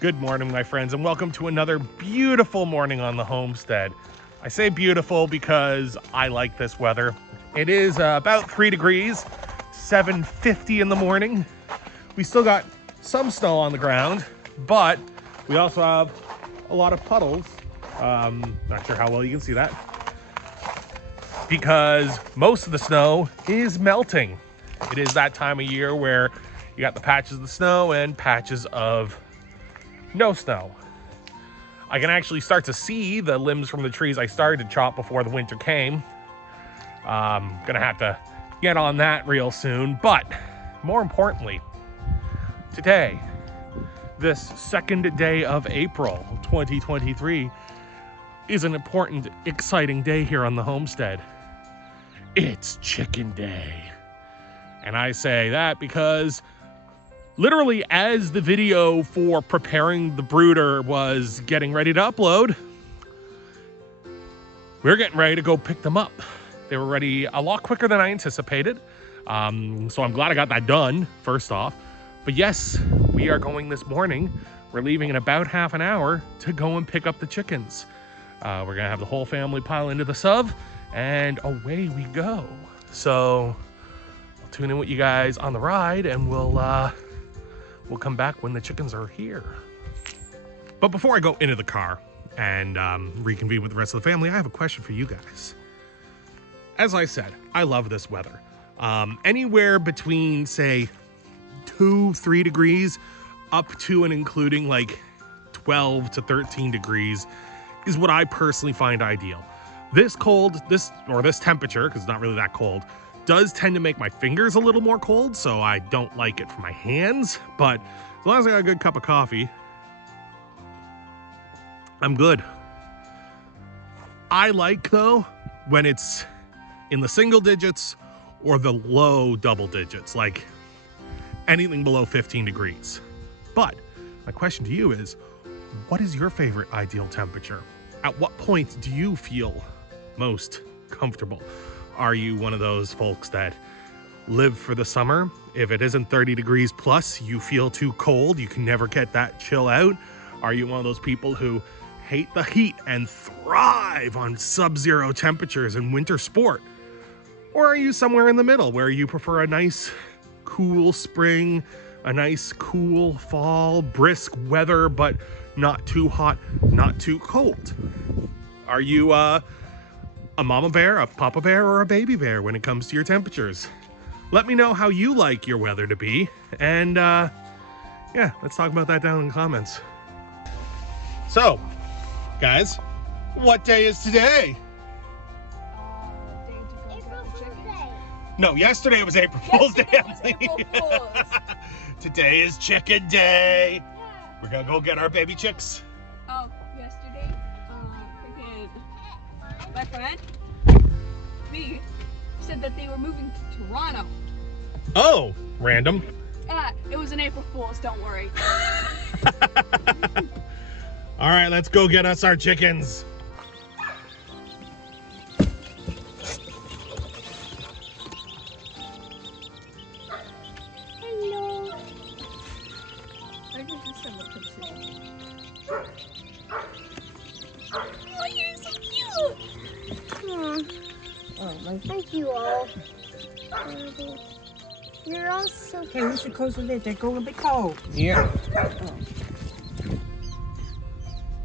Good morning, my friends, and welcome to another beautiful morning on the homestead. I say beautiful because I like this weather. It is about 3 degrees, 7:50 in the morning. We still got some snow on the ground, but we also have a lot of puddles. Not sure how well you can see that, because most of the snow is melting. It is that time of year where you got the patches of the snow and patches of no snow. I can actually start to see the limbs from the trees I started to chop before the winter came. Gonna have to get on that real soon, but more importantly, today, this second day of April 2023, is an important, exciting day here on the homestead. It's Chicken Day. And I say that because literally as the video for preparing the brooder was getting ready to upload, we were getting ready to go pick them up. They were ready a lot quicker than I anticipated. So I'm glad I got that done, first off. But yes, we are going this morning. We're leaving in about half an hour to go and pick up the chickens. We're gonna have the whole family pile into the sub and away we go. So I'll tune in with you guys on the ride and we'll come back when the chickens are here. But before I go into the car and reconvene with the rest of the family, I have a question for you guys. As I said, I love this weather. Anywhere between, say, 2-3 degrees up to and including like 12 to 13 degrees is what I personally find ideal. This cold, this temperature, because it's not really that cold, does tend to make my fingers a little more cold, so I don't like it for my hands, but as long as I got a good cup of coffee, I'm good. I like, though, when it's in the single digits or the low double digits, like anything below 15 degrees. But my question to you is, what is your favorite ideal temperature? At what point do you feel most comfortable? Are you one of those folks that live for the summer? If it isn't 30 degrees plus, you feel too cold, you can never get that chill out? Are you one of those people who hate the heat and thrive on sub-zero temperatures in winter sport? Or are you somewhere in the middle where you prefer a nice cool spring, a nice cool fall, brisk weather, but not too hot, not too cold? Are you a mama bear, a papa bear, or a baby bear when it comes to your temperatures? Let me know how you like your weather to be, and yeah, let's talk about that down in the comments. So, guys, what day is today? April Fool's Day. No, yesterday was April Fool's Day. April Fool's. Today is Chicken Day. Yeah. We're gonna go get our baby chicks. Oh, yesterday, freaking my friend, me, said that they were moving to Toronto. Oh, random. It was an April Fool's, don't worry. All right, let's go get us our chickens. Hello. I just did some of this. Oh, you're so cute. Thank you all. You're all so Okay, we should close the lid. They're going a bit cold. Yeah.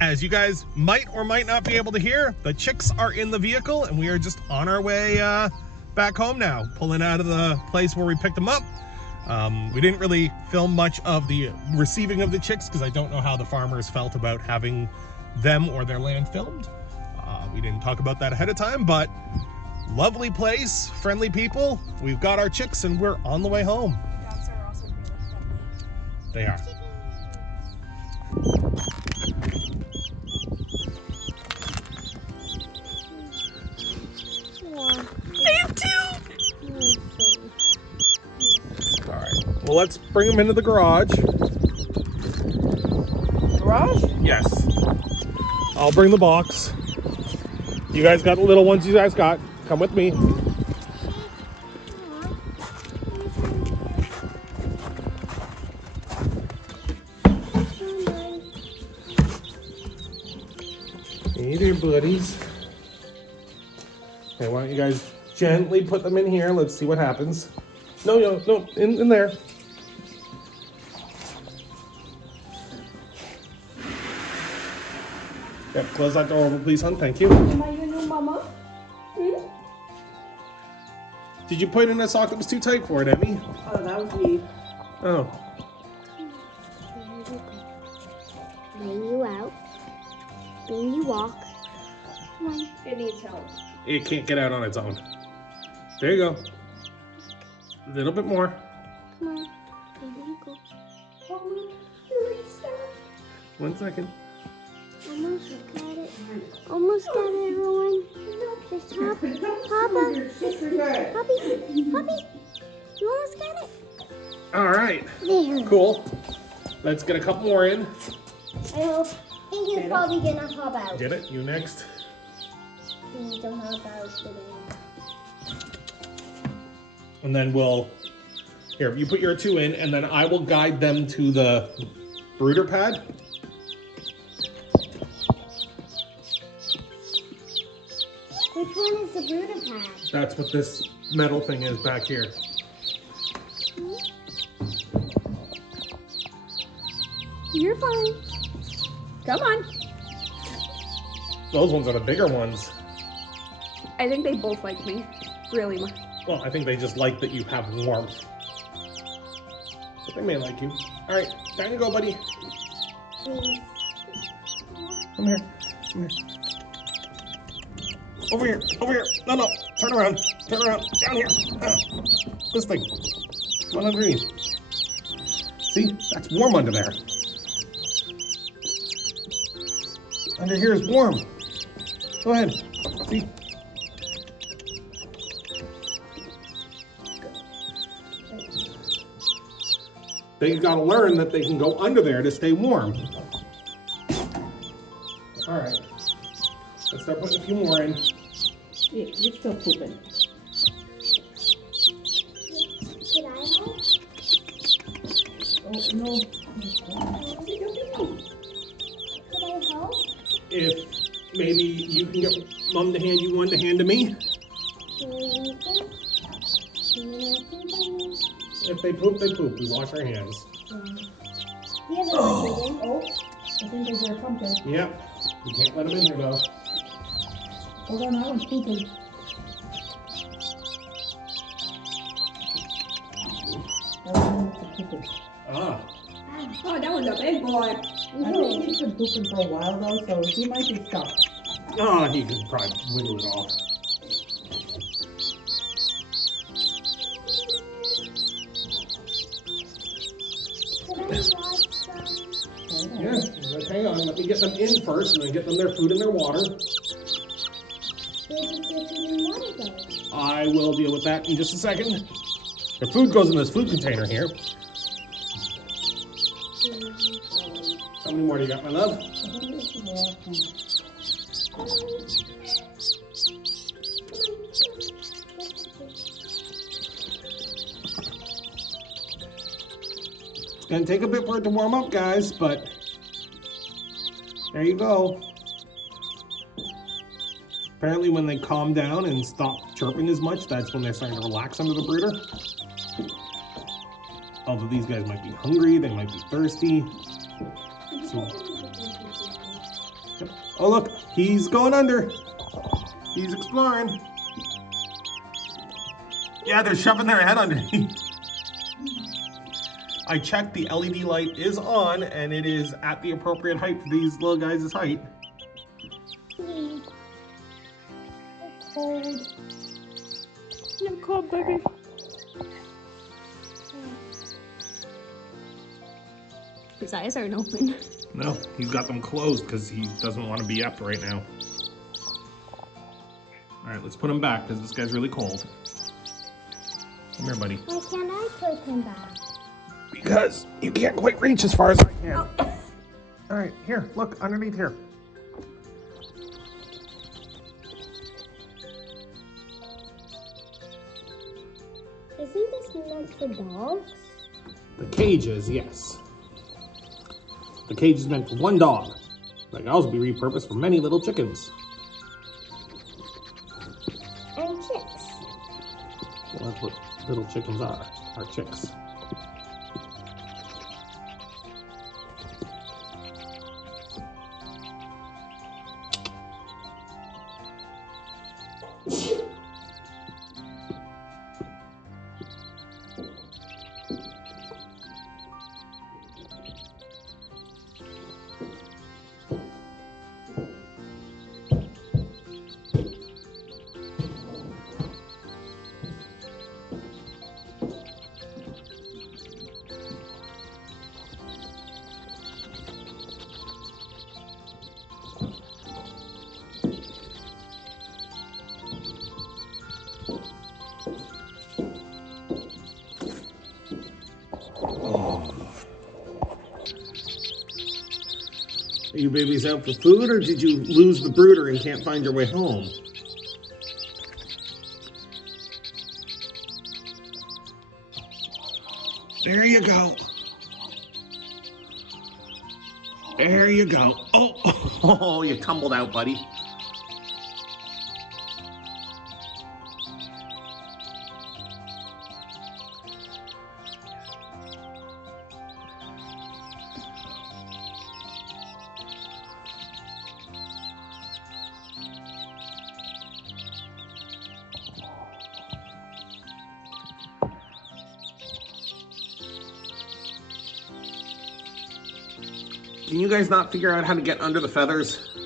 As you guys might or might not be able to hear, the chicks are in the vehicle and we are just on our way back home now, pulling out of the place where we picked them up. We didn't really film much of the receiving of the chicks because I don't know how the farmers felt about having them or their land filmed. We didn't talk about that ahead of time, but lovely place, friendly people. We've got our chicks and we're on the way home. Dogs are also really friendly. They are. I have two. All right. Well, let's bring them into the garage. Garage? Yes. I'll bring the box. You guys got the little ones you guys got. Come with me. Hey there, buddies. Okay, why don't you guys gently put them in here? Let's see what happens. No, in there. Yep, close that door over, please, hon. Thank you. Am I your new mama? Hmm? Did you put it in a sock that was too tight for it, Emmy? Oh, that was me. Oh. Lay you out. Then you walk. Come on. It needs help. It can't get out on its own. There you go. A little bit more. Come on. There you go. One second. Almost got it. Almost got it, everyone. Just hop. Hoppa. Puppy. You almost got it. All right. There. Cool. Let's get a couple more in. I think you're probably gonna hop out. Get it? You next. Please don't hop out today. And then we'll... Here, you put your 2 in, and then I will guide them to the brooder pad. Which one is the brooder pad? That's what this metal thing is back here. You're fine. Come on. Those ones are the bigger ones. I think they both like me. Really much. Well, I think they just like that you have warmth. But they may like you. All right, time to go, buddy. Please. Come here. Come here. Over here. Over here. No. Turn around. Turn around. Down here. This thing. One underneath. See? That's warm under there. Under here is warm. Go ahead. See? They gotta learn that they can go under there to stay warm. All right. Let's start putting a few more in. You're still pooping. Should I help? Oh, no. Could I help? If maybe you can get Mom to hand you one to hand to me. If they poop, they poop. We wash our hands. The other one didn't. Oh, I think there's a pumpkin. Yep. You can't let them in here though. Hold on, that one's pooping. That one's pooping. Ah. Oh, that one's a big boy. I think he's been pooping for a while though, so he might be stuck. Oh, he can probably wiggle it off. Could I watch some? Yeah. But hang on. Let me get them in first, and then get them their food and their water. Where does the food and water go? I will deal with that in just a second. Their food goes in this food container here. How many more do you got, my love? It's gonna take a bit for it to warm up, guys, but there you go. Apparently when they calm down and stop chirping as much, that's when they're starting to relax under the brooder. Although these guys might be hungry, they might be thirsty. So, yep. Oh look, he's going under. He's exploring. Yeah, they're shoving their head underneath. I checked, the LED light is on and it is at the appropriate height for these little guys' height. It's cold. You're cold, baby. His eyes aren't open. No, he's got them closed because he doesn't want to be up right now. All right, let's put him back because this guy's really cold. Come here, buddy. Why can't I put him back? Because you can't quite reach as far as I can. All right, here, look, underneath here. Isn't this meant for dogs? The cage is, yes. The cage is meant for one dog. That can also be repurposed for many little chickens. And chicks. Well, that's what little chickens are chicks. Are you babies out for food, or did you lose the brooder and can't find your way home? There you go. There you go. Oh, you tumbled out, buddy. Can you guys not figure out how to get under the feathers? Do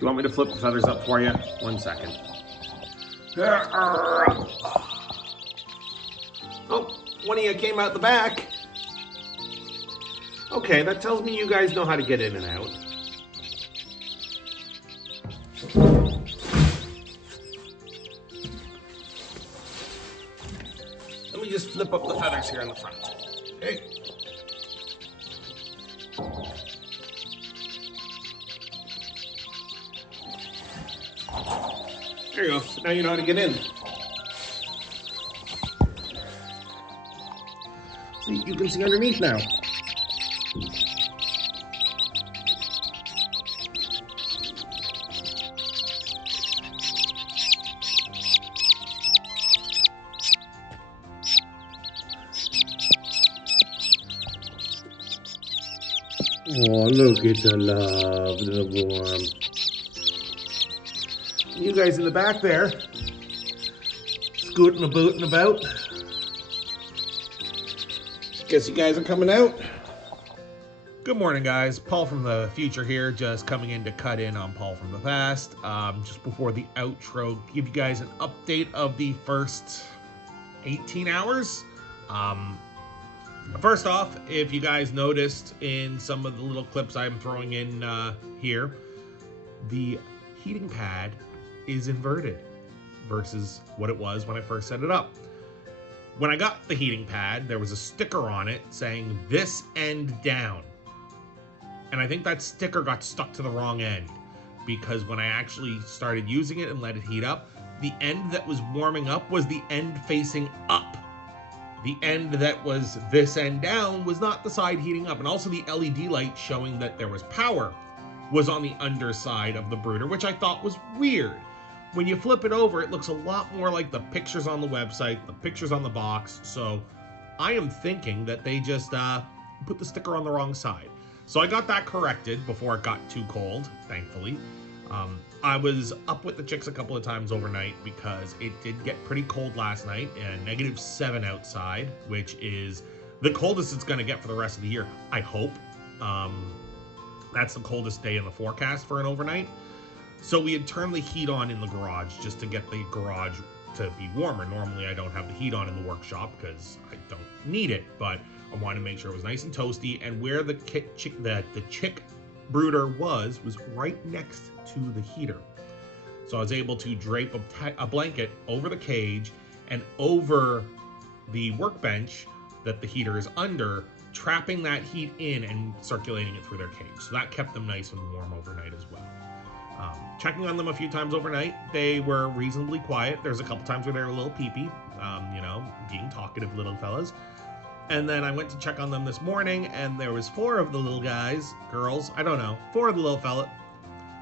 you want me to flip the feathers up for you? 1 second. Oh, one of you came out the back. Okay, that tells me you guys know how to get in and out. Let me just flip up the feathers here in the front. Okay. There you go. Now you know how to get in. See, you can see underneath now. Oh, look at the love, the warm. You guys in the back there, scooting about. Guess you guys are coming out. Good morning, guys. Paul from the future here, just coming in to cut in on Paul from the past. Just before the outro, give you guys an update of the first 18 hours. First off, if you guys noticed in some of the little clips I'm throwing in here, the heating pad is inverted versus what it was when I first set it up. When I got the heating pad, there was a sticker on it saying this end down. And I think that sticker got stuck to the wrong end, because when I actually started using it and let it heat up, the end that was warming up was the end facing up. The end that was this end down was not the side heating up. And also the LED light showing that there was power was on the underside of the brooder, which I thought was weird. When you flip it over, it looks a lot more like the pictures on the website, the pictures on the box. So I am thinking that they just put the sticker on the wrong side. So I got that corrected before it got too cold, thankfully. I was up with the chicks a couple of times overnight because it did get pretty cold last night, and -7 outside, which is the coldest it's going to get for the rest of the year, I hope. That's the coldest day in the forecast for an overnight. So we had turned the heat on in the garage just to get the garage to be warmer. Normally I don't have the heat on in the workshop because I don't need it, but I wanted to make sure it was nice and toasty, and where the chick brooder was right next to the heater. So I was able to drape a blanket over the cage and over the workbench that the heater is under, trapping that heat in and circulating it through their cage. So that kept them nice and warm overnight as well. Checking on them a few times overnight, they were reasonably quiet. There's a couple times where they were a little peepee, you know, being talkative little fellas. And then I went to check on them this morning, and there was 4 of the little guys, girls, I don't know, 4 of the little fella,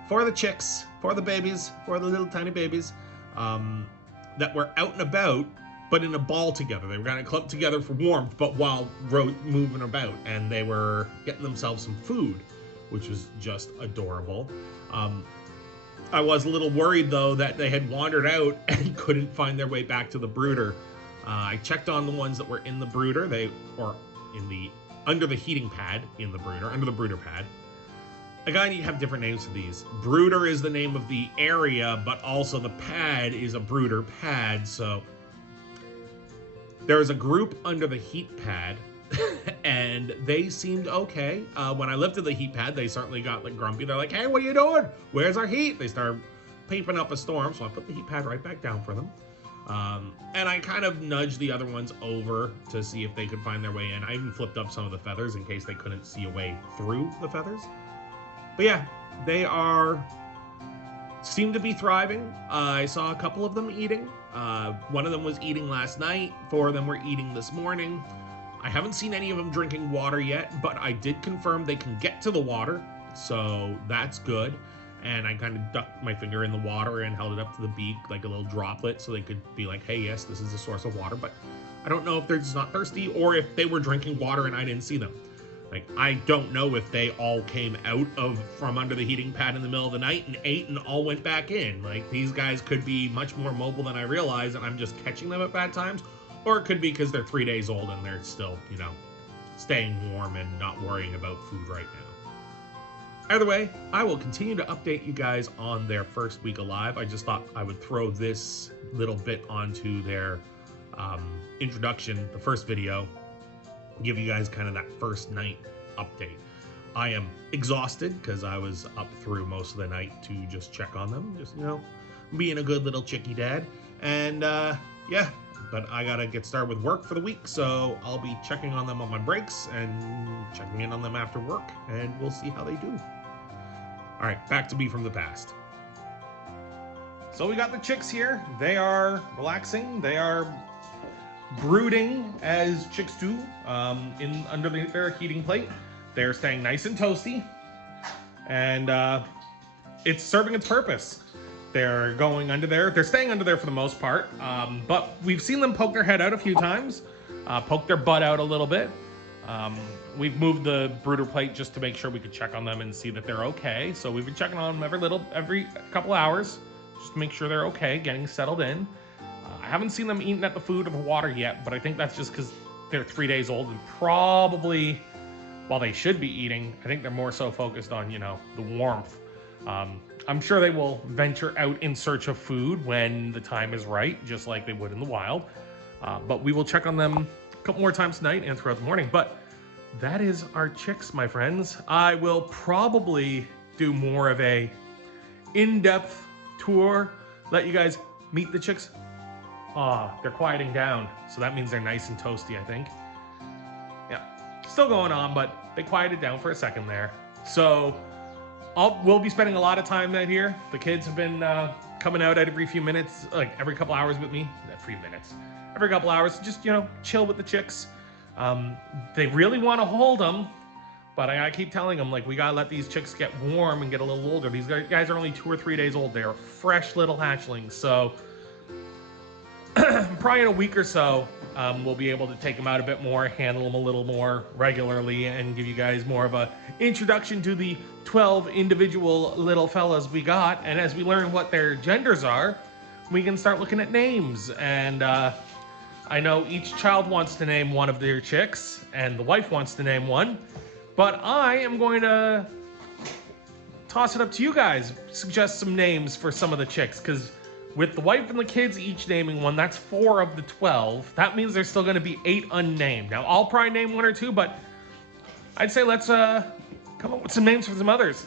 4 of the chicks, 4 of the babies, 4 of the little tiny babies, that were out and about, but in a ball together. They were kind of clumped together for warmth, but while moving about, and they were getting themselves some food, which was just adorable. I was a little worried, though, that they had wandered out and couldn't find their way back to the brooder. I checked on the ones that were in the brooder, under the heating pad in the brooder, under the brooder pad. Again, you have different names for these. Brooder is the name of the area, but also the pad is a brooder pad, so there was a group under the heat pad, and they seemed okay. When I lifted the heat pad, they certainly got like grumpy. They're like, "Hey, what are you doing? Where's our heat?" They started peeping up a storm, so I put the heat pad right back down for them. And I kind of nudged the other ones over to see if they could find their way in. I even flipped up some of the feathers in case they couldn't see a way through the feathers. But yeah, they seem to be thriving. I saw a couple of them eating. One of them was eating last night. 4 of them were eating this morning. I haven't seen any of them drinking water yet, but I did confirm they can get to the water, so that's good. And I kind of ducked my finger in the water and held it up to the beak like a little droplet so they could be like, hey, yes, this is a source of water. But I don't know if they're just not thirsty or if they were drinking water and I didn't see them. Like, I don't know if they all came out from under the heating pad in the middle of the night and ate and all went back in. Like, these guys could be much more mobile than I realize, and I'm just catching them at bad times. Or it could be because they're 3 days old and they're still, you know, staying warm and not worrying about food right now. Either way, I will continue to update you guys on their first week alive. I just thought I would throw this little bit onto their introduction, the first video, give you guys kind of that first night update. I am exhausted because I was up through most of the night to just check on them, just, you know, being a good little chickie dad. And yeah, but I gotta get started with work for the week, so I'll be checking on them on my breaks and checking in on them after work, and we'll see how they do. All right, back to Bee from the Past. So we got the chicks here. They are relaxing. They are brooding as chicks do under their heating plate. They're staying nice and toasty, and it's serving its purpose. They're going under there. They're staying under there for the most part, but we've seen them poke their head out a few times, poke their butt out a little bit. We've moved the brooder plate just to make sure we could check on them and see that they're okay. So we've been checking on them every couple hours, just to make sure they're okay, getting settled in. I haven't seen them eating at the food or the water yet, but I think that's just because they're 3 days old and probably, while they should be eating, I think they're more so focused on, you know, the warmth. I'm sure they will venture out in search of food when the time is right, just like they would in the wild. But we will check on them a couple more times tonight and throughout the morning. But that is our chicks, my friends. I will probably do more of a in-depth tour, let you guys meet the chicks. They're quieting down, so that means they're nice and toasty, I think. Yeah, still going on, but they quieted down for a second there. So we'll be spending a lot of time out here. The kids have been coming out every few minutes, like every couple hours with me. Every couple hours, just, you know, chill with the chicks. They really want to hold them, but I keep telling them, like, we gotta let these chicks get warm and get a little older. These guys are only 2 or 3 days old. They're fresh little hatchlings, so probably in a week or so, we'll be able to take them out a bit more, handle them a little more regularly, and give you guys more of a introduction to the 12 individual little fellas we got. And as we learn what their genders are, we can start looking at names. And I know each child wants to name one of their chicks, and the wife wants to name one, but I am going to toss it up to you guys, suggest some names for some of the chicks, because with the wife and the kids each naming one, that's 4 of the 12. That means there's still going to be 8 unnamed. Now, I'll probably name 1 or 2, but I'd say let's come up with some names for some others.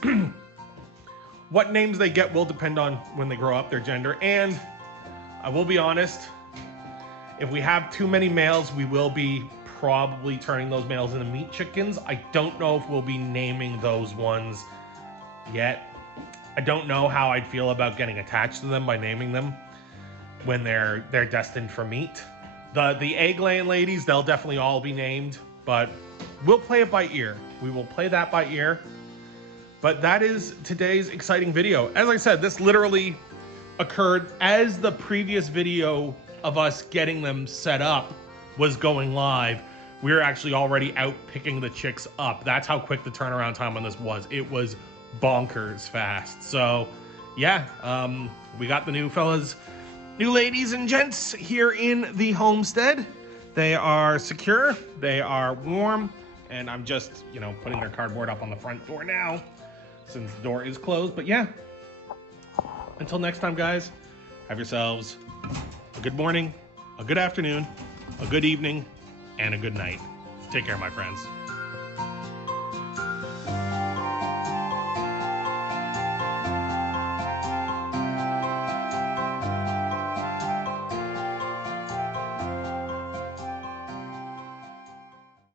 What names they get will depend on when they grow up, their gender. And I will be honest, if we have too many males, we will be probably turning those males into meat chickens. I don't know if we'll be naming those ones yet. I don't know how I'd feel about getting attached to them by naming them when they're destined for meat. The egg-laying ladies, they'll definitely all be named, but we'll play it by ear. We will play that by ear. But that is today's exciting video. As I said, this literally occurred as the previous video of us getting them set up was going live. We were actually already out picking the chicks up. That's how quick the turnaround time on this was. It was bonkers fast. So yeah, we got the new fellas, new ladies and gents here in the homestead. They are secure, they are warm, and I'm just, you know, putting their cardboard up on the front door now since the door is closed. But yeah, until next time, guys, have yourselves a good morning, a good afternoon, a good evening, and a good night. Take care, my friends.